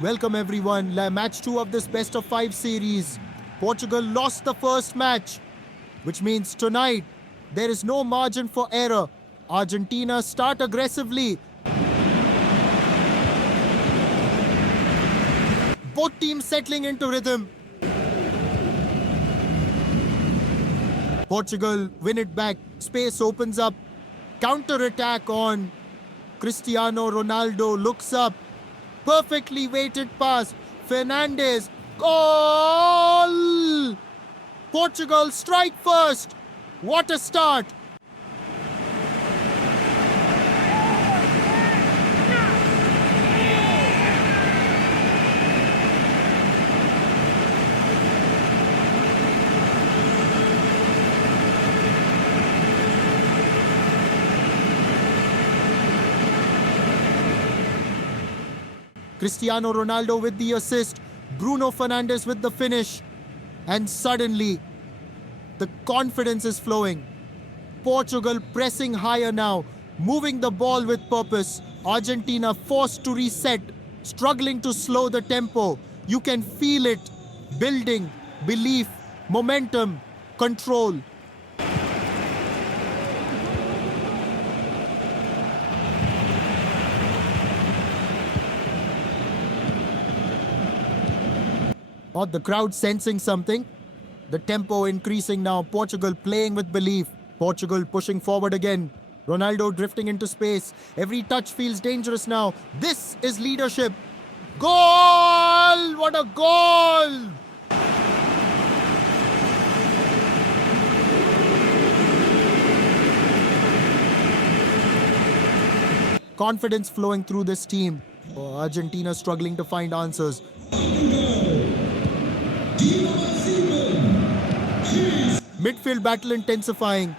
Welcome everyone. Match 2 of this best of 5 series. Portugal lost the first match, which means tonight there is no margin for error. Argentina start aggressively. Both teams settling into rhythm. Portugal win it back. Space opens up. Counter-attack on. Cristiano Ronaldo looks up. Perfectly weighted pass. Fernandes. Goal! Portugal strike first. What a start. Cristiano Ronaldo with the assist, Bruno Fernandes with the finish, and suddenly the confidence is flowing. Portugal pressing higher now, moving the ball with purpose. Argentina forced to reset, struggling to slow the tempo. You can feel it building, belief, momentum, control. Or the crowd sensing something. The tempo increasing now. Portugal playing with belief. Portugal pushing forward again. Ronaldo drifting into space. Every touch feels dangerous now. This is leadership. Goal! What a goal! Confidence flowing through this team. Argentina struggling to find answers. Midfield battle intensifying.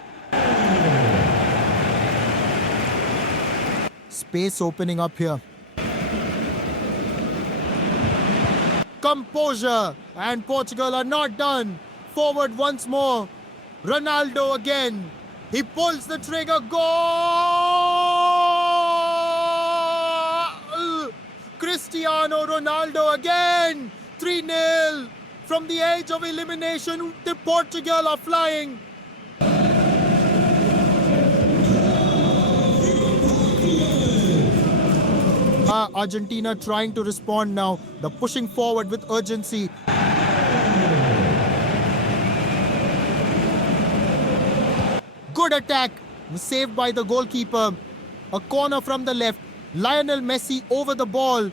Space opening up here. Composure, and Portugal are not done. Forward once more. Ronaldo again. He pulls the trigger. Goal! Cristiano Ronaldo again. 3-0. From the edge of elimination, the Portugal are flying. Argentina trying to respond now. The pushing forward with urgency. Good attack. Saved by the goalkeeper. A corner from the left. Lionel Messi over the ball.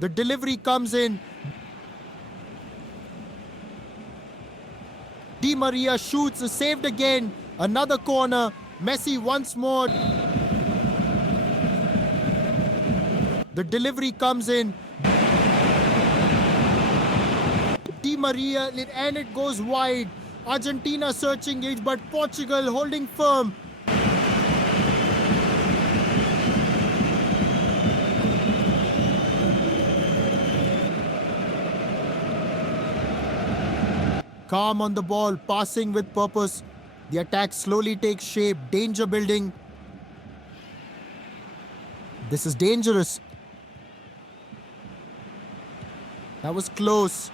The delivery comes in. Di Maria shoots, saved again. Another corner. Messi once more. The delivery comes in. Di Maria, and it goes wide. Argentina searching it, but Portugal holding firm. Calm on the ball, passing with purpose. The attack slowly takes shape, danger building. This is dangerous. That was close.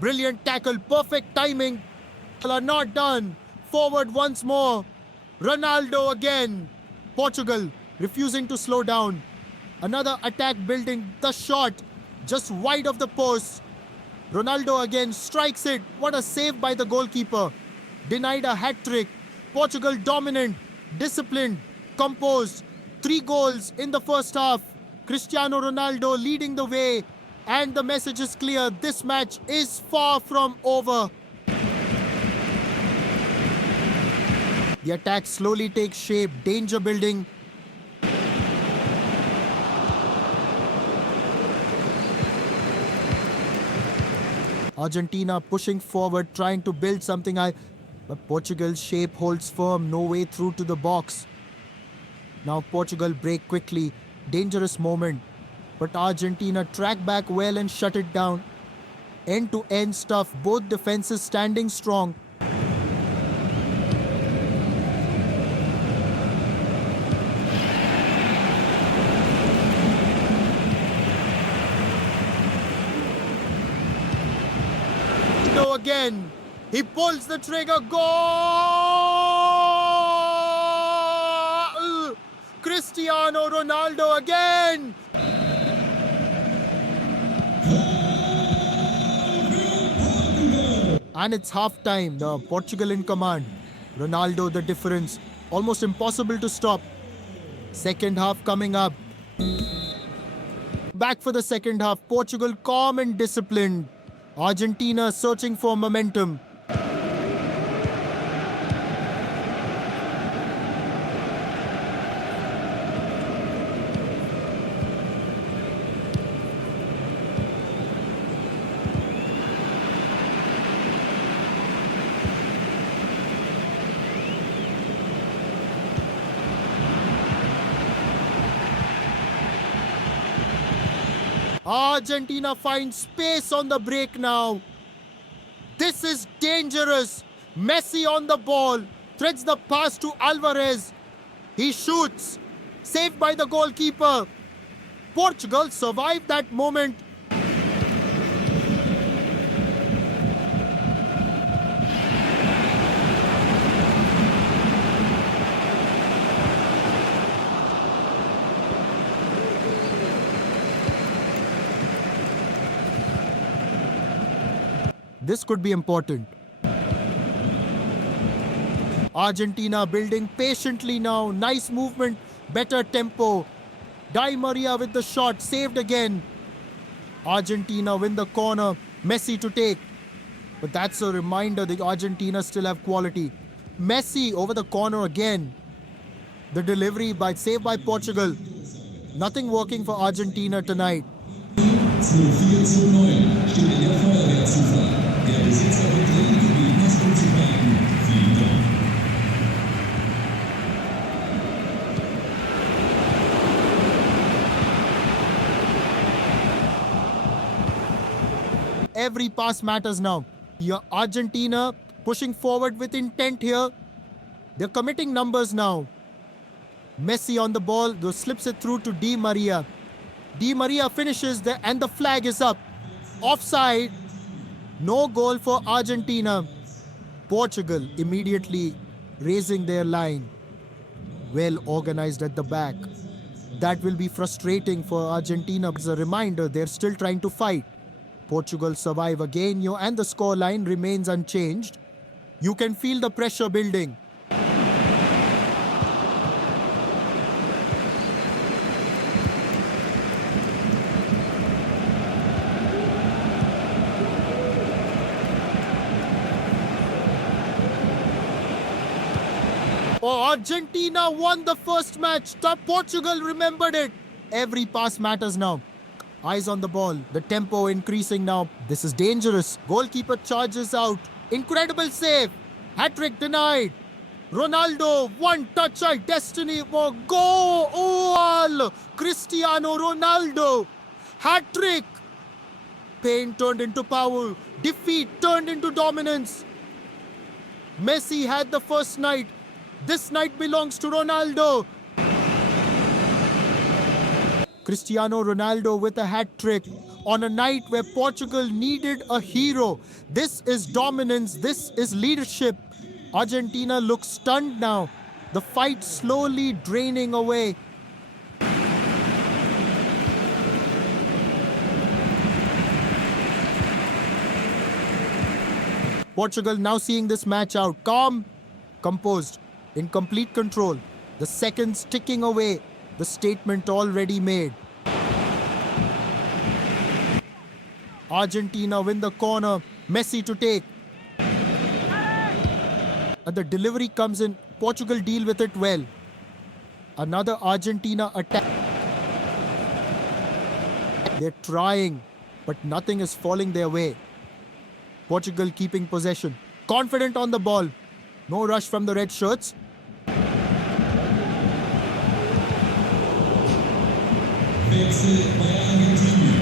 Brilliant tackle, perfect timing. Are not done. Forward once more. Ronaldo again. Portugal refusing to slow down. Another attack building. The shot just wide of the post. Ronaldo again strikes it. What a save by the goalkeeper. Denied a hat-trick. Portugal dominant, disciplined, composed. 3 goals in the first half. Cristiano Ronaldo leading the way. And the message is clear. This match is far from over. The attack slowly takes shape. Danger building. Argentina pushing forward, trying to build something. But Portugal's shape holds firm, no way through to the box. Now Portugal break quickly, dangerous moment. But Argentina track back well and shut it down. End-to-end stuff, both defenses standing strong. Again, he pulls the trigger. Goal! Cristiano Ronaldo again. And it's half time. The Portugal in command. Ronaldo the difference. Almost impossible to stop. Second half coming up. Back for the second half. Portugal calm and disciplined. Argentina searching for momentum. Argentina finds space on the break now. This is dangerous. Messi on the ball. Threads the pass to Alvarez. He shoots. Saved by the goalkeeper. Portugal survived that moment. This could be important. Argentina building patiently now. Nice movement, better tempo. Di Maria with the shot, saved again. Argentina win the corner. Messi to take. But that's a reminder that Argentina still have quality. Messi over the corner again. The delivery saved by Portugal. Nothing working for Argentina tonight. 2429 steht in der Feuerwehrzufahrt. Der Besitzer wird dringend gebeten, das umzuparken. Vielen Dank. Every pass matters now. Here, Argentina pushing forward with intent here. They're committing numbers now. Messi on the ball, though slips it through to Di Maria. Di Maria finishes there and the flag is up. Offside. No goal for Argentina. Portugal immediately raising their line. Well organized at the back. That will be frustrating for Argentina. As a reminder, they're still trying to fight. Portugal survive again, and the scoreline remains unchanged. You can feel the pressure building. Oh, Argentina won the first match. Portugal remembered it. Every pass matters now. Eyes on the ball. The tempo increasing now. This is dangerous. Goalkeeper charges out. Incredible save. Hat-trick denied. Ronaldo, one touch eye destiny for goal. Cristiano Ronaldo. Hat-trick. Pain turned into power. Defeat turned into dominance. Messi had the first night. This night belongs to Ronaldo. Cristiano Ronaldo with a hat-trick on a night where Portugal needed a hero. This is dominance. This is leadership. Argentina looks stunned now. The fight slowly draining away. Portugal now seeing this match out. Calm, composed, in complete control. The seconds ticking away. The statement already made. Argentina win the corner. Messi to take. And the delivery comes in. Portugal deal with it well. Another Argentina attack. They're trying, but nothing is falling their way. Portugal keeping possession. Confident on the ball. No rush from the red shirts. Wechsel bei Argentinien.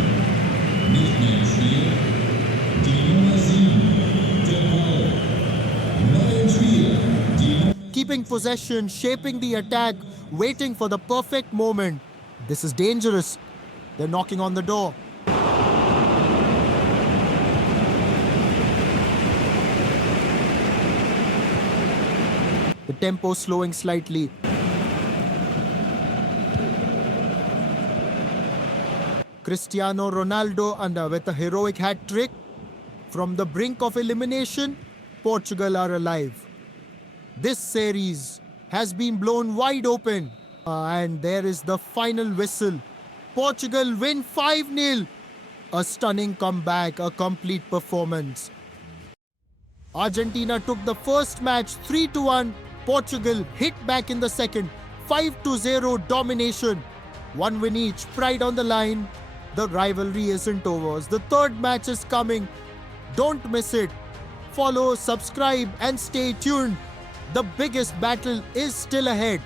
Nicht mehr im Spiel. Die Nummer 7, De Paul. Neu im Spiel. Die Keeping possession, shaping the attack, waiting for the perfect moment. This is dangerous. They're knocking on the door. The tempo slowing slightly. Cristiano Ronaldo with a heroic hat trick. From the brink of elimination, Portugal are alive. This series has been blown wide open. And there is the final whistle. Portugal win 5-0. A stunning comeback, a complete performance. Argentina took the first match 3-1. Portugal hit back in the second. 5-0 domination. One win each, pride on the line. The rivalry isn't over. The third match is coming. Don't miss it. Follow, subscribe and stay tuned. The biggest battle is still ahead.